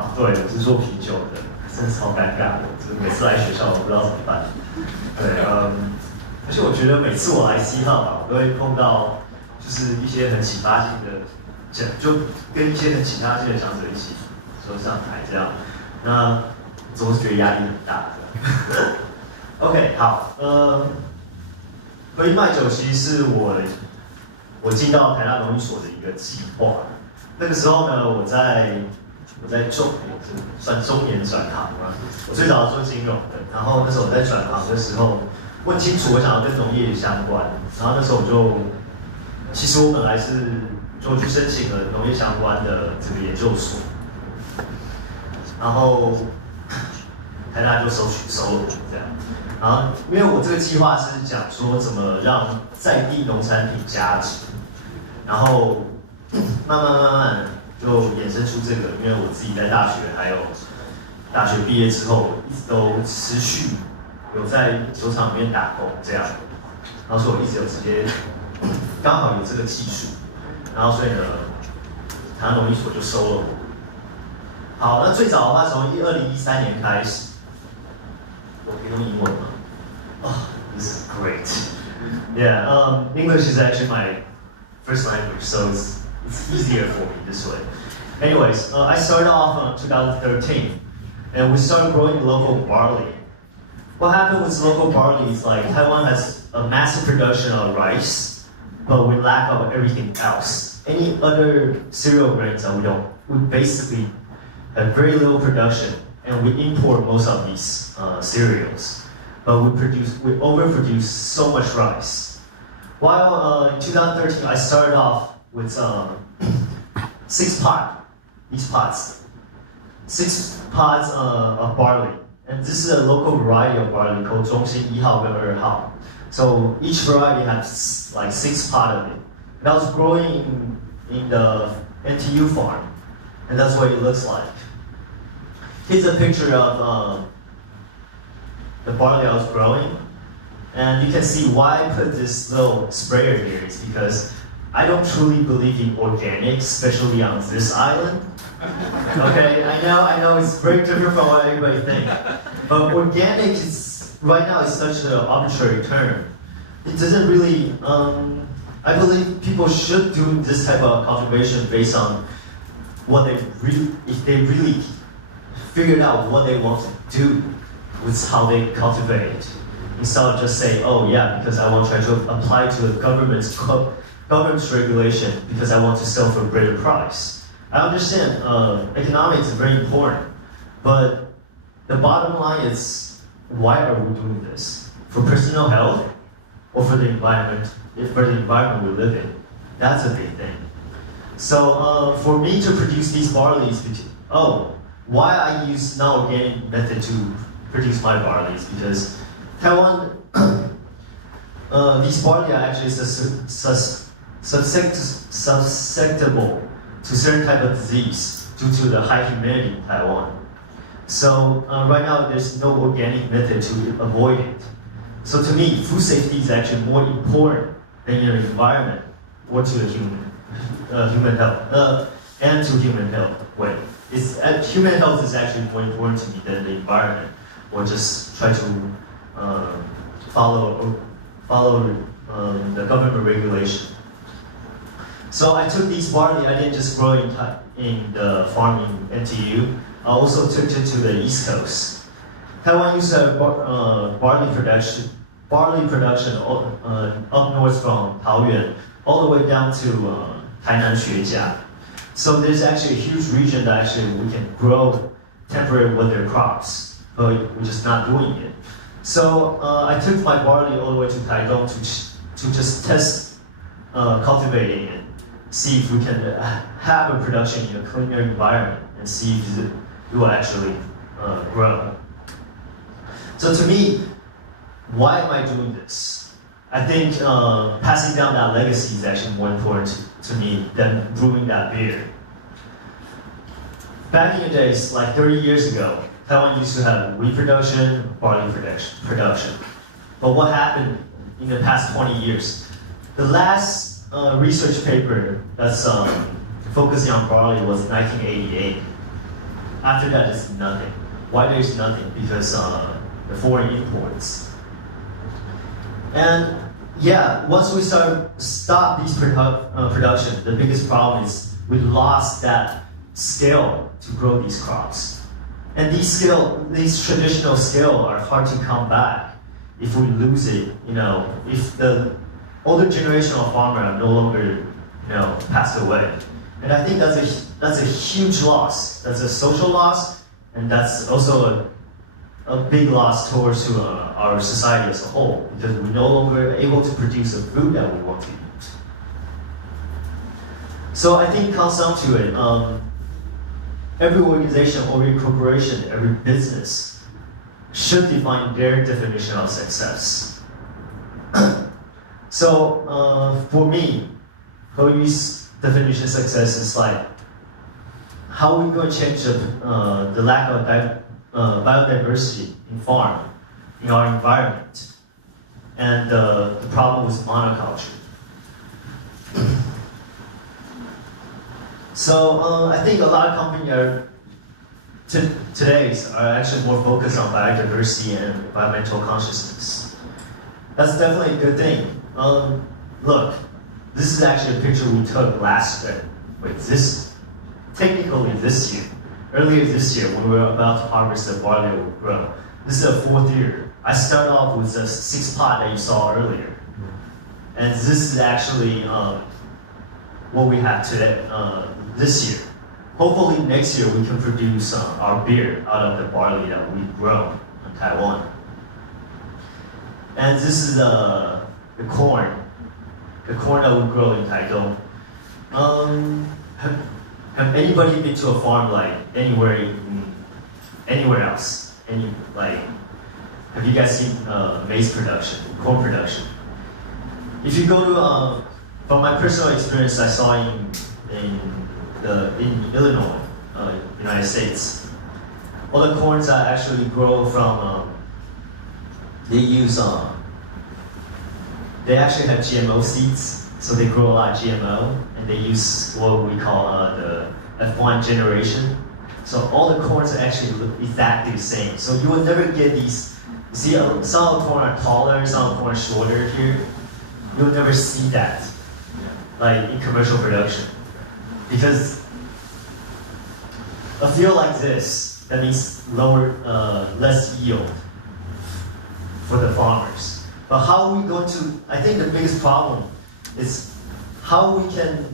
好，对，我是做啤酒的，真的超尴尬的，就是每次来学校我不知道怎么办。对，而且我觉得每次我来西号吧，我都会碰到就是一些很启发性的讲，就跟一些很启发性的讲者一起说上台这样，那总是觉得压力很大。OK， 好，回卖酒其实是我进到台大农艺所的一个计划。那个时候呢，我在算中年转行嘛，我最早做金融的，然后那时候我在转行的时候，问清楚我想要跟农业相关，然后那时候其实我本来就去申请了农业相关的这个研究所，然后台大就收了我这样，然后因为我这个计划是讲说怎么让在地农产品加值，然后慢慢就衍生出这个，因为我自己在大学还有大学毕业之后，一直都持续有在酒厂里面打工这样，然后所以我一直有直接刚好有这个技术，然后所以呢，台湾农艺所就收了我。好，那最早的话从2013年开始，我可以用英文吗？Oh, this is great. Yeah, English is actually my first language, so it's easier for me this way. Anyways, I started off in 2013, and we started growing local barley. What happened with local barley is like Taiwan has a massive production of rice, but we lack of everything else. Any other cereal grains that we basically have very little production, and we import most of these cereals. But we overproduce so much rice. While in 2013, I started off with 6 pods of barley. And this is a local variety of barley called 中心1号跟2号. So each variety has like 6 pods of it. And I was growing in the NTU farm, and that's what it looks like. Here's a picture of the barley I was growing. And you can see why I put this little sprayer here is because I don't truly believe in organics, especially on this island. Okay, I know it's very different from what everybody thinks. But organic right now is such an arbitrary term. It doesn't really, I believe people should do this type of cultivation based on if they really figured out what they want to do with how they cultivate it. Instead of just saying, oh yeah, because I want to try to apply to the government's regulation because I want to sell for a greater price. I understand economics is very important, but the bottom line is, why are we doing this? For personal health or for the environment? For the environment we live in, that's a big thing. So for me to produce these barleys, why I use non-organic method to produce my barleys because Taiwan, these barley are actually susceptible to certain type of disease due to the high humidity in Taiwan. So right now there's no organic method to avoid it. So to me, food safety is actually more important than your environment or to the human health, and to human health. Wait, human health is actually more important to me than the environment, or just try to follow the government regulation. So I took these barley. I didn't just grow in the farm in NTU. I also took it to the East Coast. Taiwan used to have barley production up north from Taoyuan all the way down to Tainan Xuejia. So there's actually a huge region that actually we can grow temporary weather crops, but we're just not doing it. So I took my barley all the way to Taichung to just test cultivating it, see if we can have a production in a cleaner environment and see if it will actually grow. So to me, why am I doing this? I think passing down that legacy is actually more important to me than brewing that beer. Back in the days, like 30 years ago, Taiwan used to have wheat production, barley production. But what happened in the past 20 years? The last research paper that's focusing on barley was 1988. after that it's nothing. Why there's nothing? Because the foreign imports. And yeah, once we stop these production, the biggest problem is we lost that scale to grow these crops. And these traditional scale are hard to come back if we lose it, if the older generation of farmers are no longer, passed away. And I think that's a huge loss. That's a social loss, and that's also a big loss towards our society as a whole, because we're no longer able to produce the food that we want to eat. So I think it comes down to it. Every organization, every corporation, every business should define their definition of success. So for me, Houyi's definition of success is like, how are we going to change the lack of biodiversity in farm, in our environment, and the problem with monoculture. So I think a lot of companies today are actually more focused on biodiversity and environmental consciousness. That's definitely a good thing. Look, this is actually a picture we took last year. Technically this year. Earlier this year, when we were about to harvest the barley we grow. This is the 4th year. I started off with the 6 pot that you saw earlier. And this is actually what we have today, this year. Hopefully next year we can produce our beer out of the barley that we grow in Taiwan. And this is the corn that we grow in Taichung. Have anybody been to a farm like anywhere else? Have you guys seen maize production, corn production? If you go to, from my personal experience, I saw in Illinois, United States, all the corns that actually grow from, they actually have GMO seeds, so they grow a lot of GMO, and they use what we call the F1 generation. So all the corns actually look exactly the same. So you will never get these, see some of the corn are taller, some of the corn are shorter here. You'll never see that, like in commercial production. Because a field like this, that means less yield for the farmers. But how are we going to, I think the biggest problem is how we can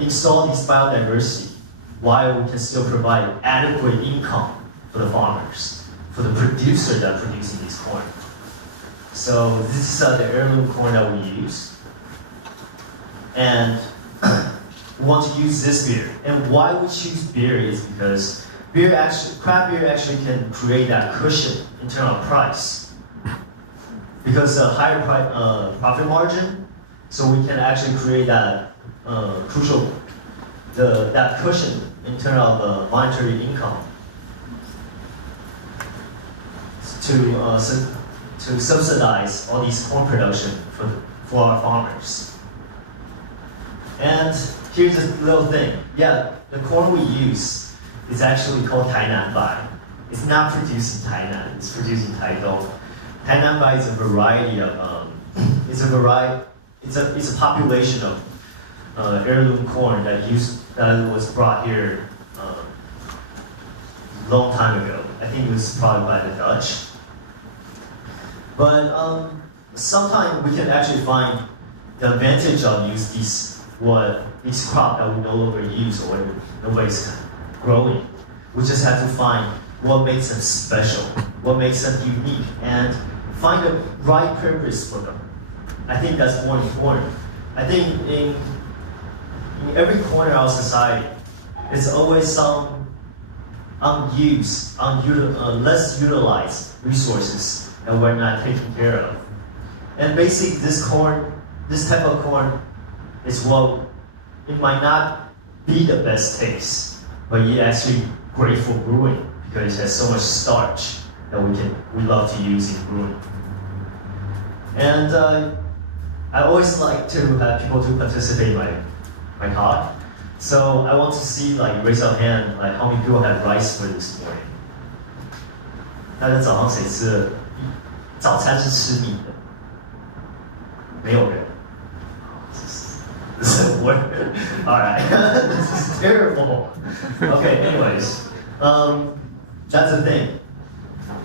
install this biodiversity while we can still provide adequate income for the farmers, for the producer that are producing these corn. So this is the heirloom corn that we use. And we want to use this beer. And why we choose beer is because craft beer actually can create that cushion in terms of price. Because the higher profit margin, so we can actually create that that cushion in terms of monetary income to subsidize all these corn production for our farmers. And here's a little thing. Yeah, the corn we use is actually called Tainan Bai. It's not produced in Tainan, it's produced in Taichung. Tainan Bai is a variety of, it's a population of heirloom corn that was brought here a long time ago. I think it was probably by the Dutch. But sometimes we can actually find the advantage of these crop that we no longer use or nobody's growing. We just have to find what makes them special, what makes them unique, and find the right purpose for them. I think that's more important. I think in every corner of our society, there's always some less utilized resources that we're not taking care of. And basically this type of corn is it might not be the best taste, but it's actually great for brewing because it has so much starch that we love to use in brewing. And I always like to have people to participate in my talk. So I want to see like raise your hand, like how many people had rice for this morning? 大家早上谁吃了？早餐是吃米的？没有人。This is word. All right, this is terrible. Okay, anyways, that's the thing.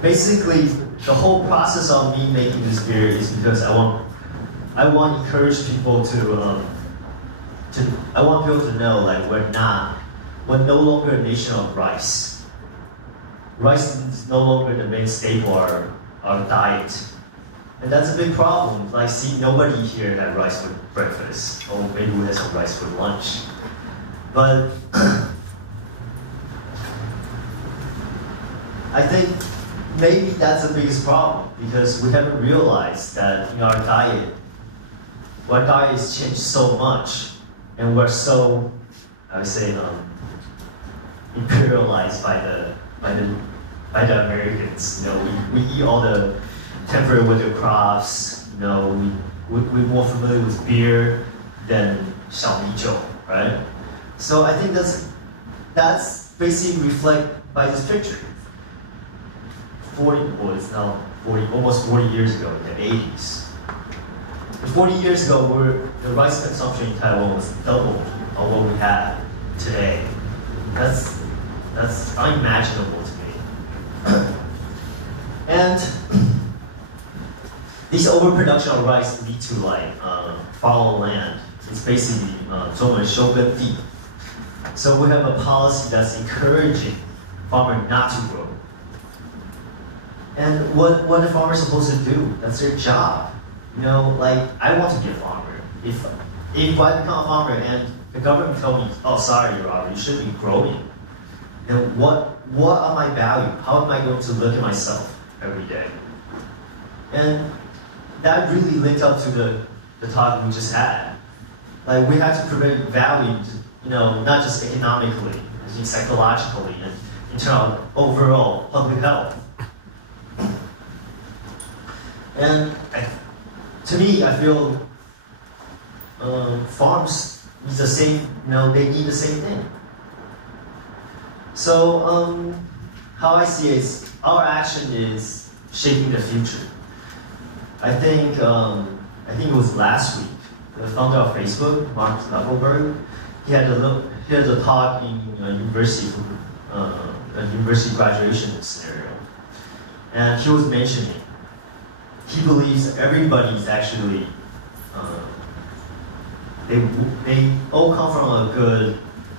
Basically, the whole process of me making this beer is because I want to encourage people I want people to know like we're no longer a nation of rice. Rice is no longer the main staple of our diet. And that's a big problem. Like, see, nobody here had rice for breakfast, or maybe we had some rice for lunch. But I think maybe that's the biggest problem because we haven't realized that our diet has changed so much, and we're so, I would say, imperialized by the Americans. We eat all the temporary winter crops. We're more familiar with beer than 小米酒, right? So I think that's basically reflected by this picture. Almost 40 years ago, in the 80s. 40 years ago, the rice consumption in Taiwan was double of what we have today. That's unimaginable to me. And this overproduction of rice lead to fallow land. It's basically 中文休耕地. So we have a policy that's encouraging farmers not to grow. And what are the farmers supposed to do? That's their job. I want to be a farmer. If I become a farmer and the government tell me, oh, sorry, Robert, you shouldn't be growing, then what are my value? How am I going to look at myself every day? And that really linked up to the talk we just had. Like, we have to prevent value, not just economically, but psychologically, and in terms of overall public health. And to me, I feel farms need the same, they need the same thing. So how I see it is our action is shaping the future. I think it was last week, the founder of Facebook, Mark Zuckerberg, he had a talk in a university graduation scenario, and he was mentioning he believes everybody is actually they all come from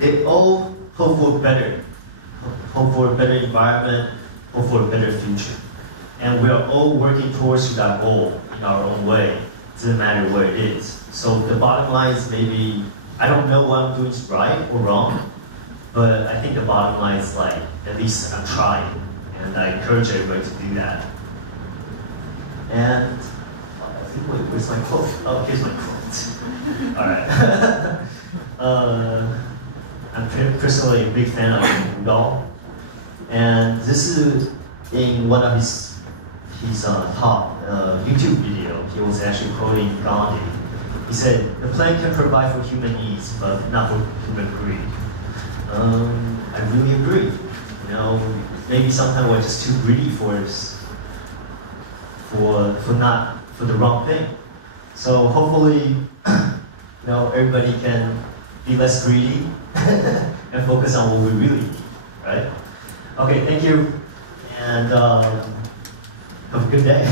they all hope for a better environment, hope for a better future. And we are all working towards that goal in our own way. It doesn't matter where it is. So the bottom line is maybe, I don't know what I'm doing is right or wrong, but I think the bottom line is at least I'm trying. And I encourage everybody to do that. And, where's my quote? Oh, here's my quote. All right. I'm personally a big fan of Rudolph. And this is in one of his top YouTube video. He was actually quoting Gandhi. He said, the plant can provide for human needs, but not for human greed. I really agree. Maybe sometimes we're just too greedy for the wrong thing. So hopefully, everybody can be less greedy and focus on what we really need, right? Okay, thank you, and have a good day.